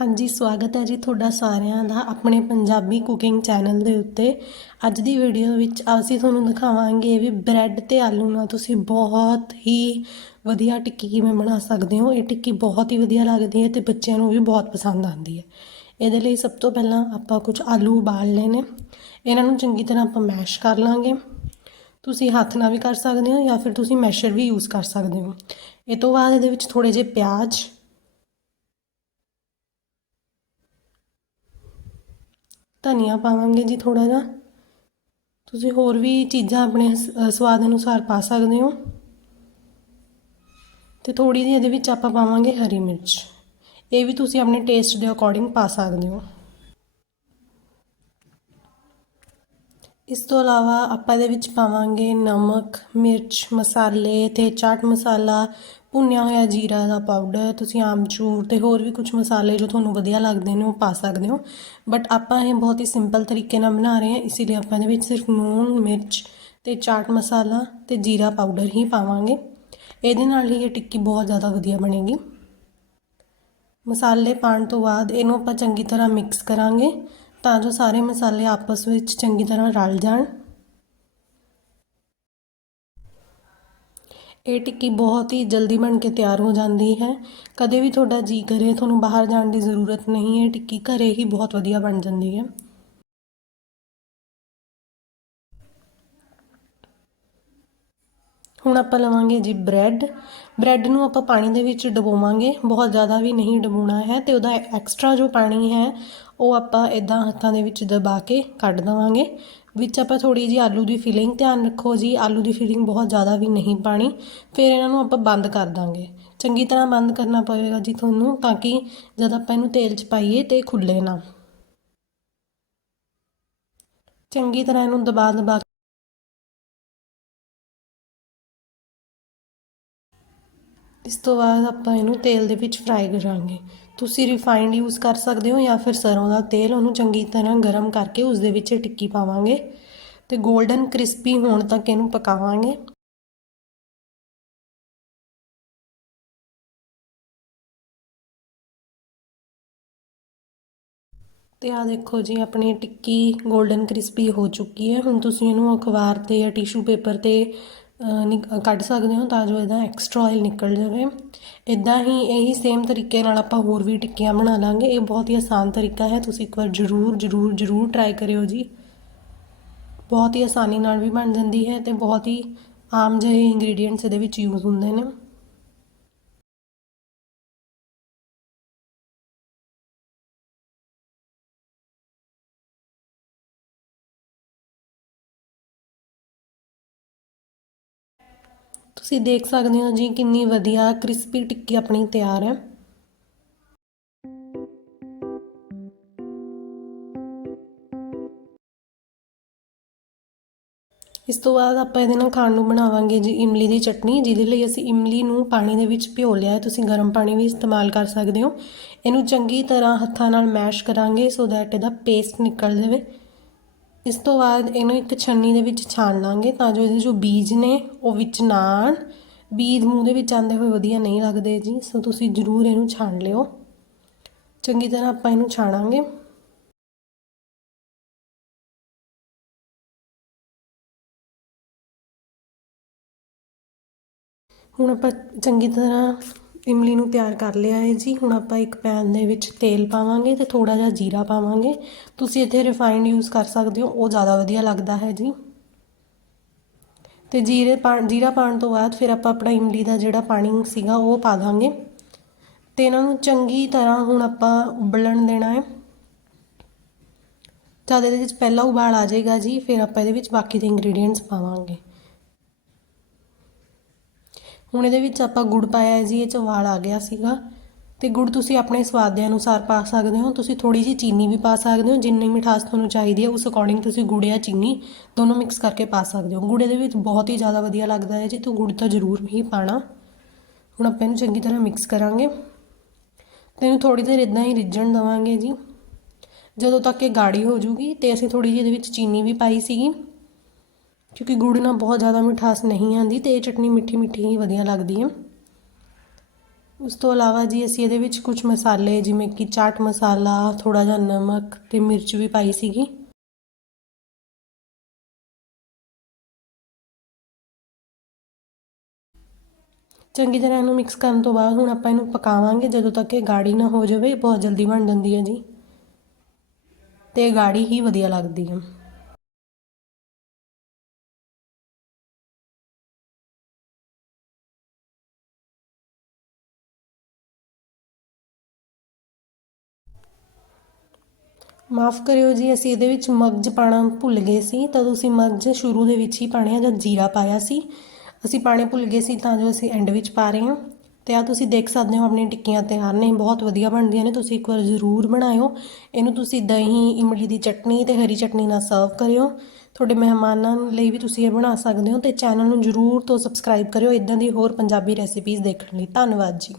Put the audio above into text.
ਹਾਂਜੀ, ਸਵਾਗਤ ਹੈ ਜੀ ਤੁਹਾਡਾ ਸਾਰਿਆਂ ਦਾ ਆਪਣੇ ਪੰਜਾਬੀ ਕੁਕਿੰਗ ਚੈਨਲ ਦੇ ਉੱਤੇ। ਅੱਜ ਦੀ ਵੀਡੀਓ ਵਿੱਚ ਅਸੀਂ ਤੁਹਾਨੂੰ ਦਿਖਾਵਾਂਗੇ ਵੀ ਬ੍ਰੈਡ ਤੇ ਆਲੂ ਨਾਲ ਤੁਸੀਂ ਬਹੁਤ ਹੀ ਵਧੀਆ ਟਿੱਕੀ ਕਿਵੇਂ ਬਣਾ ਸਕਦੇ ਹੋ। ਇਹ ਟਿੱਕੀ ਬਹੁਤ ਹੀ ਵਧੀਆ ਲੱਗਦੀ ਹੈ ਤੇ ਬੱਚਿਆਂ ਨੂੰ ਵੀ ਬਹੁਤ ਪਸੰਦ ਆਉਂਦੀ ਹੈ। ਇਹਦੇ ਲਈ ਸਭ ਤੋਂ ਪਹਿਲਾਂ ਆਪਾਂ ਕੁਝ ਆਲੂ ਉਬਾਲ ਲਏ ਨੇ। ਇਹਨਾਂ ਨੂੰ ਚੰਗੀ ਤਰ੍ਹਾਂ ਆਪਾਂ ਮੈਸ਼ ਕਰ ਲਾਂਗੇ। ਤੁਸੀਂ ਹੱਥ ਨਾਲ ਵੀ ਕਰ ਸਕਦੇ ਹੋ ਜਾਂ ਫਿਰ ਤੁਸੀਂ ਮੈਸ਼ਰ ਵੀ ਯੂਜ਼ ਕਰ ਸਕਦੇ ਹੋ। ਇਹ ਤੋਂ ਬਾਅਦ ਇਹਦੇ ਵਿੱਚ ਥੋੜੇ ਜਿਹੇ ਪਿਆਜ਼ ਧਨੀਆ ਪਾਵਾਂਗੇ ਜੀ ਥੋੜਾ ਜਿਹਾ। ਤੁਸੀਂ ਹੋਰ ਵੀ ਚੀਜ਼ਾਂ ਆਪਣੇ ਸ- ਸਵਾਦ ਅਨੁਸਾਰ ਪਾ ਸਕਦੇ ਹੋ। ਤੇ ਥੋੜੀ ਜਿਹੀ ਇਹਦੇ ਵਿੱਚ ਆਪਾਂ ਪਾਵਾਂਗੇ ਹਰੀ ਮਿਰਚ। ਇਹ ਵੀ ਤੁਸੀਂ ਆਪਣੇ ਟੇਸਟ ਦੇ ਅਕੋਰਡਿੰਗ ਪਾ ਸਕਦੇ ਹੋ। ਇਸ ਤੋਂ ਇਲਾਵਾ ਆਪਾਂ ਇਹਦੇ ਵਿੱਚ ਪਾਵਾਂਗੇ ਨਮਕ, ਮਿਰਚ, ਮਸਾਲੇ, ਤੇ ਚਾਟ ਮਸਾਲਾ ਭੁੰਨਿਆ ਹੋਇਆ ਜੀਰਾ ਦਾ ਪਾਊਡਰ ਤੁਸੀਂ ਆਮਚੂਰ ਅਤੇ ਹੋਰ ਵੀ ਕੁਝ ਮਸਾਲੇ ਜੋ ਤੁਹਾਨੂੰ ਵਧੀਆ ਲੱਗਦੇ ਨੇ ਉਹ ਪਾ ਸਕਦੇ ਹੋ। ਬਟ ਆਪਾਂ ਇਹ ਬਹੁਤ ਹੀ ਸਿੰਪਲ ਤਰੀਕੇ ਨਾਲ ਬਣਾ ਰਹੇ ਹਾਂ ਇਸ ਲਈ ਆਪਾਂ ਇਹਦੇ ਵਿੱਚ ਸਿਰਫ ਨੂਨ ਮਿਰਚ ਤੇ ਚਾਟ ਮਸਾਲਾ ਤੇ ਜੀਰਾ ਪਾਊਡਰ ਹੀ ਪਾਵਾਂਗੇ। ਇਹਦੇ ਨਾਲ ਹੀ ਇਹ ਟਿੱਕੀ ਬਹੁਤ ਜ਼ਿਆਦਾ ਵਧੀਆ ਬਣੇਗੀ। ਮਸਾਲੇ ਪਾਉਣ ਤੋਂ ਬਾਅਦ ਇਹਨੂੰ ਆਪਾਂ ਚੰਗੀ ਤਰ੍ਹਾਂ ਮਿਕਸ ਕਰਾਂਗੇ ਤਾਂ ਜੋ ਸਾਰੇ ਮਸਾਲੇ ਆਪਸ ਵਿੱਚ ਚੰਗੀ ਤਰ੍ਹਾਂ ਰਲ ਜਾਣ। ਇਹ ਟਿੱਕੀ ਬਹੁਤ ਹੀ ਜਲਦੀ ਬਣ ਕੇ ਤਿਆਰ ਹੋ ਜਾਂਦੀ ਹੈ। ਕਦੇ ਵੀ ਤੁਹਾਡਾ ਜੀ ਕਰੇ, ਤੁਹਾਨੂੰ ਬਾਹਰ ਜਾਣ ਦੀ ਜ਼ਰੂਰਤ ਨਹੀਂ ਹੈ। ਟਿੱਕੀ ਘਰੇ ਹੀ ਬਹੁਤ ਵਧੀਆ ਬਣ ਜਾਂਦੀ ਹੈ। ਹੁਣ ਆਪਾਂ ਲਵਾਂਗੇ ਜੀ ਬ੍ਰੈਡ। ਬ੍ਰੈਡ ਨੂੰ ਆਪਾਂ ਪਾਣੀ ਦੇ ਵਿੱਚ ਡਬੋਵਾਂਗੇ। ਬਹੁਤ ਜ਼ਿਆਦਾ ਵੀ ਨਹੀਂ ਡਬੋਣਾ ਹੈ ਤੇ ਉਹਦਾ ਐਕਸਟਰਾ ਜੋ ਪਾਣੀ ਹੈ, ਉਹ ਆਪਾਂ ਇਦਾਂ ਹੱਥਾਂ ਦੇ ਵਿੱਚ ਦਬਾ ਕੇ ਕੱਢ ਦਵਾਂਗੇ। ਵਿੱਚ ਆਪਾਂ ਥੋੜੀ ਜੀ ਆਲੂ ਦੀ ਫਿਲਿੰਗ ਧਿਆਨ ਰੱਖੋ ਜੀ। ਆਲੂ ਦੀ ਫਿਲਿੰਗ ਬਹੁਤ ਜ਼ਿਆਦਾ ਵੀ ਨਹੀਂ ਪਾਣੀ। ਫਿਰ ਇਹਨਾਂ ਨੂੰ ਆਪਾਂ ਬੰਦ ਕਰ ਦਾਂਗੇ। ਚੰਗੀ ਤਰ੍ਹਾਂ ਬੰਦ ਕਰਨਾ ਪਵੇਗਾ ਜੀ ਤੁਹਾਨੂੰ ਤਾਂ ਕਿ ਜਦ ਆਪਾਂ ਇਹਨੂੰ ਤੇਲ 'ਚ ਪਾਈਏ ਤੇ ਖੁੱਲੇ ਨਾ। ਚੰਗੀ ਤਰ੍ਹਾਂ ਇਹਨੂੰ ਦਬਾ ਦਬਾ ਇਸ ਤੋਂ ਬਾਅਦ ਆਪਾਂ ਇਹਨੂੰ ਤੇਲ ਦੇ ਵਿੱਚ ਫਰਾਈ ਕਰਾਂਗੇ। ਤੁਸੀਂ ਰਿਫਾਈਨਡ ਯੂਜ਼ ਕਰ ਸਕਦੇ ਹੋ ਜਾਂ ਫਿਰ ਸਰੋਂ ਦਾ ਤੇਲ, ਉਹਨੂੰ ਚੰਗੀ ਤਰ੍ਹਾਂ ਗਰਮ ਕਰਕੇ ਉਸ ਦੇ ਵਿੱਚ ਟਿੱਕੀ ਪਾਵਾਂਗੇ ਤੇ 골ਡਨ ਕ੍ਰਿਸਪੀ ਹੋਣ ਤੱਕ ਇਹਨੂੰ ਪਕਾਵਾਂਗੇ। ਤੇ ਆ ਦੇਖੋ ਜੀ, ਆਪਣੀ ਟਿੱਕੀ 골ਡਨ ਕ੍ਰਿਸਪੀ ਹੋ ਚੁੱਕੀ ਹੈ। ਹੁਣ ਤੁਸੀਂ ਇਹਨੂੰ ਅਖਬਾਰ ਤੇ ਜਾਂ ਟਿਸ਼ੂ ਪੇਪਰ ਤੇ ਅ, ਨਿਕ- ਕੱਢ ਸਕਦੇ ਹੋ ਤਾਂ ਜੋ ਇਹਦਾ ਐਕਸਟਰਾ ਆਇਲ ਨਿਕਲ ਜਾਵੇ। ਇੱਦਾਂ ਹੀ ਇਹੀ ਸੇਮ ਤਰੀਕੇ ਨਾਲ ਆਪਾਂ ਹੋਰ ਵੀ ਟਿੱਕੀਆਂ ਬਣਾ ਲਾਂਗੇ। ਇਹ ਬਹੁਤ ਹੀ ਆਸਾਨ ਤਰੀਕਾ ਹੈ। ਤੁਸੀਂ ਇੱਕ ਵਾਰ ਜ਼ਰੂਰ ਜ਼ਰੂਰ ਜ਼ਰੂਰ ਟਰਾਈ ਕਰਿਓ ਜੀ। ਬਹੁਤ ਹੀ ਆਸਾਨੀ ਨਾਲ ਵੀ ਬਣ ਜਾਂਦੀ ਹੈ ਤੇ ਬਹੁਤ ਹੀ ਆਮ ਜਿਹੇ ਇੰਗਰੀਡੀਐਂਟਸ ਇਹਦੇ ਵਿੱਚ ਯੂਜ਼ ਹੁੰਦੇ ਨੇ। ਤੁਸੀਂ ਦੇਖ ਸਕਦੇ ਹੋ ਜੀ ਕਿੰਨੀ ਵਧੀਆ ਕ੍ਰਿਸਪੀ ਟਿੱਕੀ ਆਪਣੀ ਤਿਆਰ ਹੈ। ਇਸ ਤੋਂ ਬਾਅਦ ਆਪਾਂ ਇਹਦੇ ਨਾਲ ਖਾਣ ਨੂੰ ਬਣਾਵਾਂਗੇ ਜੀ ਇਮਲੀ ਦੀ ਚਟਨੀ, ਜਿਹਦੇ ਲਈ ਅਸੀਂ ਇਮਲੀ ਨੂੰ ਪਾਣੀ ਦੇ ਵਿੱਚ ਭਿਓ ਲਿਆ ਹੈ। ਤੁਸੀਂ ਗਰਮ ਪਾਣੀ ਵੀ ਇਸਤੇਮਾਲ ਕਰ ਸਕਦੇ ਹੋ। ਇਹਨੂੰ ਚੰਗੀ ਤਰ੍ਹਾਂ ਹੱਥਾਂ ਨਾਲ ਮੈਸ਼ ਕਰਾਂਗੇ ਸੋ ਦੈਟ ਇਹਦਾ ਪੇਸਟ ਨਿਕਲ ਜਾਵੇ। ਇਸ ਤੋਂ ਬਾਅਦ ਇਹਨੂੰ ਇੱਕ ਛੰਨੀ ਦੇ ਵਿੱਚ ਛਾਣ ਲਾਂਗੇ ਤਾਂ ਜੋ ਇਹਦੇ ਜੋ ਬੀਜ ਨੇ ਉਹ ਵਿੱਚ ਨਾ ਆਉਣ ਬੀਜ ਮੂੰਹ ਦੇ ਵਿੱਚ ਆਉਂਦੇ ਹੋਏ ਵਧੀਆ ਨਹੀਂ ਲੱਗਦੇ ਜੀ, ਸੋ ਤੁਸੀਂ ਜ਼ਰੂਰ ਇਹਨੂੰ ਛਾਣ ਲਿਓ। ਚੰਗੀ ਤਰ੍ਹਾਂ ਆਪਾਂ ਇਹਨੂੰ ਛਾਣਾਂਗੇ। ਹੁਣ ਆਪਾਂ ਚੰਗੀ ਤਰ੍ਹਾਂ ਇਮਲੀ ਨੂੰ ਤਿਆਰ ਕਰ ਲਿਆ ਹੈ ਜੀ। ਹੁਣ ਆਪਾਂ ਇੱਕ ਪੈਨ ਦੇ ਵਿੱਚ ਤੇਲ ਪਾਵਾਂਗੇ ਤੇ ਥੋੜਾ ਜਿਹਾ ਜੀਰਾ ਪਾਵਾਂਗੇ। ਤੁਸੀਂ ਇੱਥੇ ਰਿਫਾਈਨਡ ਯੂਜ਼ ਕਰ ਸਕਦੇ ਹੋ, ਉਹ ਜ਼ਿਆਦਾ ਵਧੀਆ ਲੱਗਦਾ ਹੈ ਜੀ। ਤੇ ਜੀਰੇ ਪਾ, ਜੀਰਾ ਪਾਉਣ ਤੋਂ ਬਾਅਦ ਫਿਰ ਆਪਾਂ ਆਪਣਾ ਇਮਲੀ ਦਾ ਜਿਹੜਾ ਪਾਣੀ ਸੀਗਾ ਉਹ ਪਾ ਦਾਂਗੇ। ਤੇ ਇਹਨਾਂ ਨੂੰ ਚੰਗੀ ਤਰ੍ਹਾਂ ਹੁਣ ਆਪਾਂ ਉਬਲਣ ਦੇਣਾ ਹੈ। ਜਦ ਇਹਦੇ ਵਿੱਚ ਪਹਿਲਾ ਉਬਾਲ ਆ ਜਾਏਗਾ ਜੀ, ਫਿਰ ਆਪਾਂ ਇਹਦੇ ਵਿੱਚ ਬਾਕੀ ਦੇ ਇੰਗਰੀਡੀਅੰਟਸ ਪਾਵਾਂਗੇ। ਹੁਣ ਇਹਦੇ ਵਿੱਚ ਆਪਾਂ ਗੁੜ ਪਾਇਆ ਜੀ, ਇਹ 'ਚ ਵਾਲ ਆ ਗਿਆ ਸੀਗਾ। ਤੇ ਗੁੜ ਤੁਸੀਂ ਆਪਣੇ ਸਵਾਦ ਦੇ ਅਨੁਸਾਰ ਪਾ ਸਕਦੇ ਹੋ। ਤੁਸੀਂ ਥੋੜੀ ਜਿਹੀ ਚੀਨੀ ਵੀ ਪਾ ਸਕਦੇ ਹੋ, ਜਿੰਨੀ ਮਿਠਾਸ ਤੁਹਾਨੂੰ ਚਾਹੀਦੀ ਹੈ, ਉਸ ਅਕੋਰਡਿੰਗ ਤੁਸੀਂ ਗੁੜ ਜਾਂ ਚੀਨੀ ਦੋਨੋਂ ਮਿਕਸ ਕਰਕੇ ਪਾ ਸਕਦੇ ਹੋ। ਗੁੜ ਇਹਦੇ ਵਿੱਚ ਬਹੁਤ ਹੀ ਜ਼ਿਆਦਾ ਵਧੀਆ ਲੱਗਦਾ ਹੈ ਜੀ, ਤੂੰ ਗੁੜ ਤਾਂ ਜ਼ਰੂਰ ਹੀ ਪਾਣਾ। ਹੁਣ ਆਪਾਂ ਇਹਨੂੰ ਚੰਗੀ ਤਰ੍ਹਾਂ ਮਿਕਸ ਕਰਾਂਗੇ। ਤੇ ਇਹਨੂੰ ਥੋੜੀ ਦੇਰ ਇਦਾਂ ਹੀ ਰਿੱਝਣ ਦਵਾਂਗੇ ਜੀ। ਜਦੋਂ ਤੱਕ ਇਹ ਗਾੜੀ ਹੋ ਜੂਗੀ ਤੇ ਅਸੀਂ ਥੋੜੀ ਜਿਹੀ ਇਹਦੇ ਵਿੱਚ ਚੀਨੀ ਵੀ ਪਾਈ ਸੀਗੀ। ਕਿਉਂਕਿ ਗੁੜ ਨਾਲ ਬਹੁਤ ਜ਼ਿਆਦਾ ਮਿਠਾਸ ਨਹੀਂ ਆਉਂਦੀ ਤੇ ਇਹ ਚਟਨੀ ਮਿੱਠੀ ਮਿੱਠੀ ਹੀ ਵਧੀਆ ਲੱਗਦੀ ਹੈ ਉਸ ਤੋਂ ਇਲਾਵਾ ਜੀ ਅਸੀਂ ਇਹਦੇ ਵਿੱਚ ਕੁਝ ਮਸਾਲੇ, ਜਿਵੇਂ ਕਿ ਚਾਟ ਮਸਾਲਾ ਥੋੜਾ ਜਿਹਾ ਨਮਕ ਤੇ ਮਿਰਚ ਵੀ ਪਾਈ ਸੀਗੀ। ਚੰਗੀ ਤਰ੍ਹਾਂ ਇਹਨੂੰ ਮਿਕਸ ਕਰਨ ਤੋਂ ਬਾਅਦ ਹੁਣ ਆਪਾਂ ਇਹਨੂੰ ਪਕਾਵਾਂਗੇ, ਜਦੋਂ ਤੱਕ ਇਹ ਗਾੜੀ ਨਾ ਹੋ ਜਾਵੇ ਬਹੁਤ ਜਲਦੀ ਬਣ ਜਾਂਦੀ ਹੈ ਜੀ। ਤੇ ਗਾੜੀ ਹੀ ਵਧੀਆ ਲੱਗਦੀ ਹੈ ਮਾਫ ਕਰਿਓ ਜੀ, ਅਸੀਂ ਇਹਦੇ ਵਿੱਚ ਮਗਜ ਪਾਣਾ ਭੁੱਲ ਗਏ ਸੀ, ਤਾਂ ਤੁਸੀਂ ਮਗਜ ਸ਼ੁਰੂ ਦੇ ਵਿੱਚ ਹੀ ਪਾਣੇ ਆ ਜਦ ਜੀਰਾ ਪਾਇਆ ਸੀ। ਅਸੀਂ ਪਾਣੇ ਭੁੱਲ ਗਏ ਸੀ, ਤਾਂ ਜੋ ਅਸੀਂ ਐਂਡ ਵਿੱਚ ਪਾ ਰਹੇ ਹਾਂ। ਤੇ ਆ ਤੁਸੀਂ ਦੇਖ ਸਕਦੇ ਹੋ, ਆਪਣੀਆਂ ਟਿੱਕੀਆਂ ਤਿਆਰ ਨੇ, ਬਹੁਤ ਵਧੀਆ ਬਣਦੀਆਂ ਨੇ, ਤੁਸੀਂ ਇੱਕ ਵਾਰ ਜ਼ਰੂਰ ਬਣਾਇਓ। ਇਹਨੂੰ ਤੁਸੀਂ ਦਹੀਂ, ਇਮਲੀ ਦੀ ਚਟਨੀ ਤੇ ਹਰੀ ਚਟਨੀ ਨਾਲ ਸਰਵ ਕਰਿਓ। ਤੁਹਾਡੇ ਮਹਿਮਾਨਾਂ ਲਈ ਵੀ ਤੁਸੀਂ ਇਹ ਬਣਾ ਸਕਦੇ ਹੋ, ਤੇ ਚੈਨਲ ਨੂੰ ਜ਼ਰੂਰ ਤੋਂ ਸਬਸਕ੍ਰਾਈਬ ਕਰਿਓ। ਇਦਾਂ ਦੀ ਹੋਰ ਪੰਜਾਬੀ ਰੈਸਿਪੀਜ਼ ਦੇਖਣ ਲਈ। ਧੰਨਵਾਦ ਜੀ।